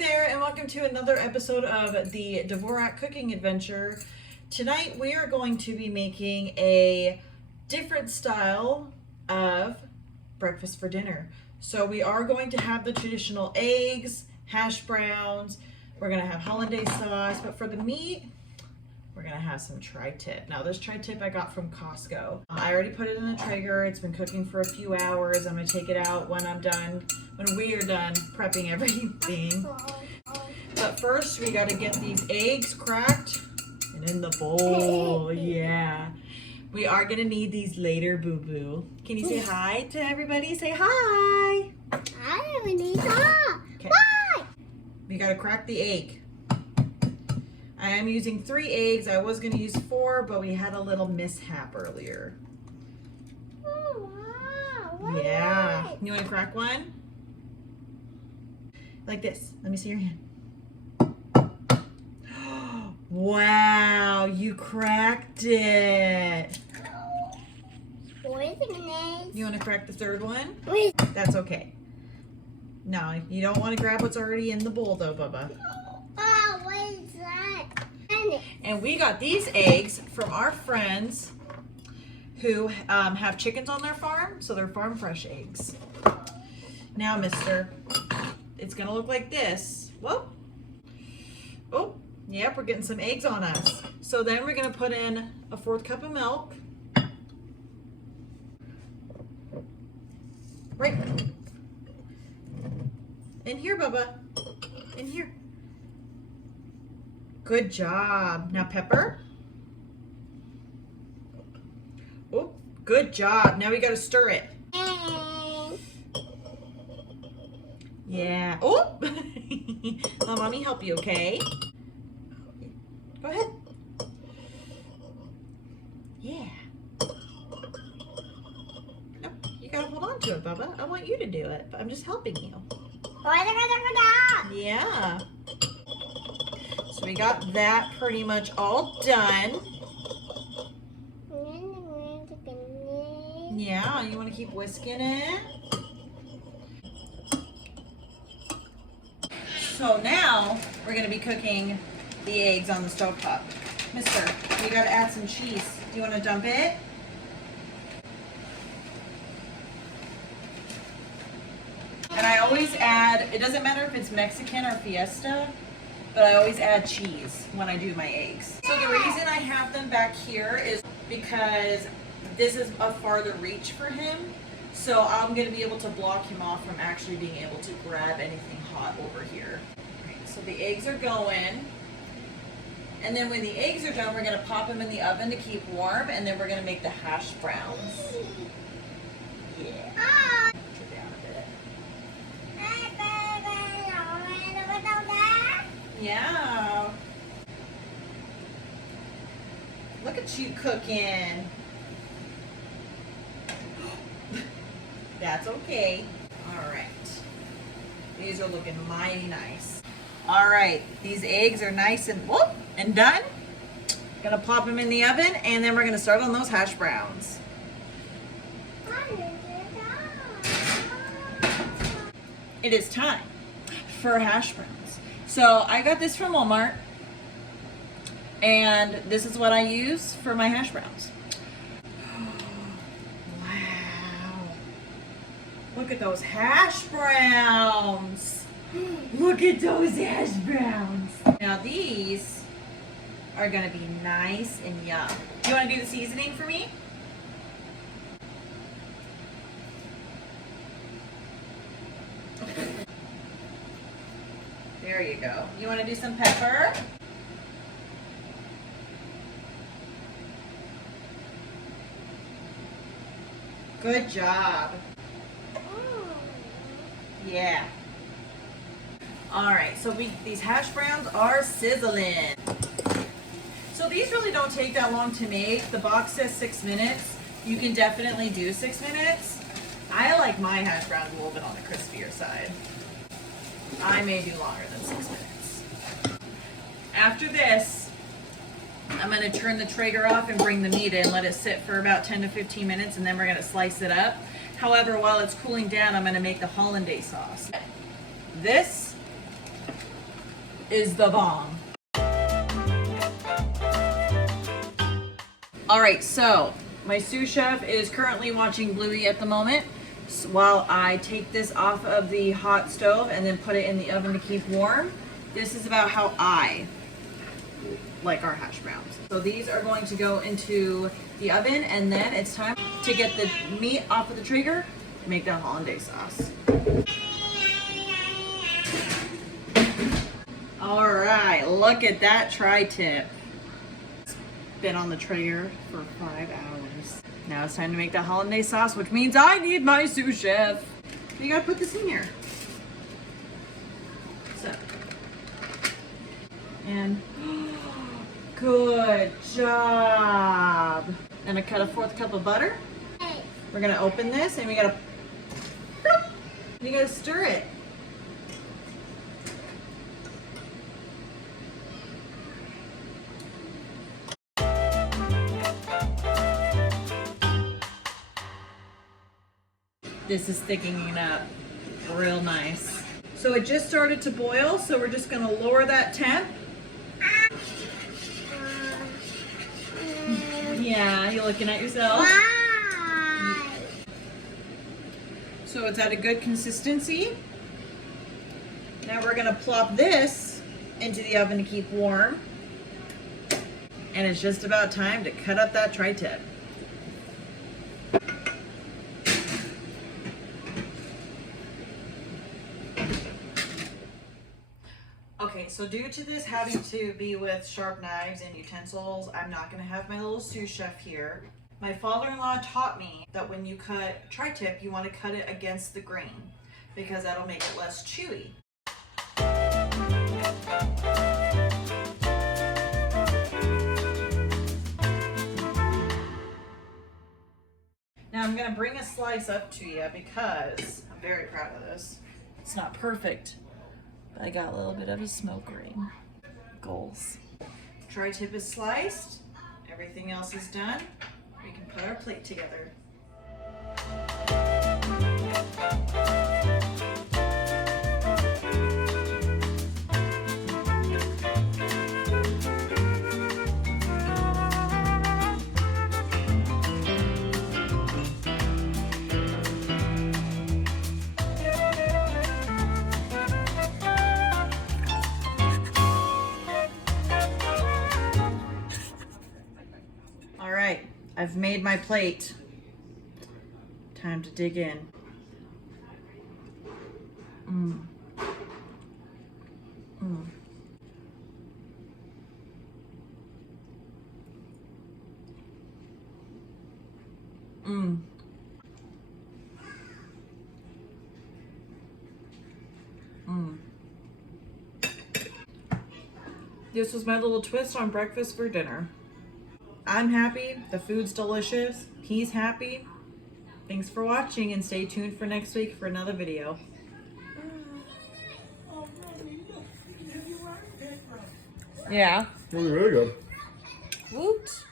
there, and welcome to another episode of the Dvorak Cooking Adventure. Tonight we are going to be making a different style of breakfast for dinner. So we are going to have the traditional eggs, hash browns, we're going to have Hollandaise sauce, but for the meat, we're going to have some tri-tip. Now this tri-tip I got from Costco. I already put it in the Traeger. It's been cooking for a few hours. I'm going to take it out when we are done prepping everything. But first we got to get these eggs cracked and in the bowl. Yeah. We are going to need these later, boo-boo. Can you say hi to everybody? Say hi. Hi, everybody. Okay. We got to crack the egg. I am using 3 eggs. I was going to use 4, but we had a little mishap earlier. Oh, wow. Yeah. You want to crack one? Like this. Let me see your hand. Wow, you cracked it. You want to crack the 3rd one? That's okay. No, you don't want to grab what's already in the bowl though, Bubba. Oh, what is that? And we got these eggs from our friends who have chickens on their farm, so they're farm fresh eggs. Now, mister, it's gonna look like this. Whoa. Oh, yep, we're getting some eggs on us. So then we're gonna put in a 1/4 cup of milk. Right in here, Bubba. In here. Good job. Now pepper. Oh, good job. Now we got to stir it. Yeah. Oh, let mommy help you, okay? Go ahead. Yeah. No, you got to hold on to it, Bubba. I want you to do it, but I'm just helping you. Yeah. So we got that pretty much all done. Yeah, you want to keep whisking it? So now we're going to be cooking the eggs on the stovetop. Mister, you got to add some cheese. Do you want to dump it? And I always add, it doesn't matter if it's Mexican or Fiesta, but I always add cheese when I do my eggs. So the reason I have them back here is because this is a farther reach for him. So I'm gonna be able to block him off from actually being able to grab anything hot over here. Right, so the eggs are going. And then when the eggs are done, we're gonna pop them in the oven to keep warm, and then we're gonna make the hash browns. Yeah. Put her down a bit. Yeah. Look at you cooking. That's okay. All right. These are looking mighty nice. All right. These eggs are nice and done. Gonna pop them in the oven, and then we're gonna start on those hash browns. It is time for hash browns. So I got this from Walmart, and this is what I use for my hash browns. Wow. Look at those hash browns. Look at those hash browns. Now these are gonna be nice and yum. Do you wanna do the seasoning for me? There you go. You want to do some pepper? Good job. Yeah. All right, so these hash browns are sizzling. So these really don't take that long to make. The box says 6 minutes. You can definitely do 6 minutes. I like my hash browns a little bit on the crispier side. I may do longer than 6 minutes. After this, I'm going to turn the Traeger off and bring the meat in, let it sit for about 10 to 15 minutes, and then we're going to slice it up. However, while it's cooling down, I'm going to make the Hollandaise sauce. This is the bomb. All right, so my sous chef is currently watching Bluey at the moment while I take this off of the hot stove and then put it in the oven to keep warm. This is about how I like our hash browns. So these are going to go into the oven, and then it's time to get the meat off of the traeger to make that hollandaise sauce. All right, look at that tri-tip. It's been on the traeger for 5 hours. Now it's time to make the hollandaise sauce, which means I need my sous chef. You gotta put this in here. So, and good job. And I cut a 1/4 cup of butter. We're gonna open this and you gotta stir it. This is thickening up real nice. So it just started to boil, so we're just gonna lower that temp. Yeah, you looking at yourself? Why? So it's at a good consistency. Now we're gonna plop this into the oven to keep warm. And it's just about time to cut up that tri-tip. Okay, so due to this having to be with sharp knives and utensils, I'm not gonna have my little sous chef here. My father-in-law taught me that when you cut tri-tip, you wanna cut it against the grain because that'll make it less chewy. Now I'm gonna bring a slice up to you because I'm very proud of this. It's not perfect, but I got a little bit of a smoke ring. Goals. Tri-tip is sliced. Everything else is done. We can put our plate together. All right, I've made my plate. Time to dig in. Mm. Mm. Mm. Mm. This was my little twist on breakfast for dinner. I'm happy, the food's delicious, he's happy. Thanks for watching and stay tuned for next week for another video. Yeah. Really good. Woot.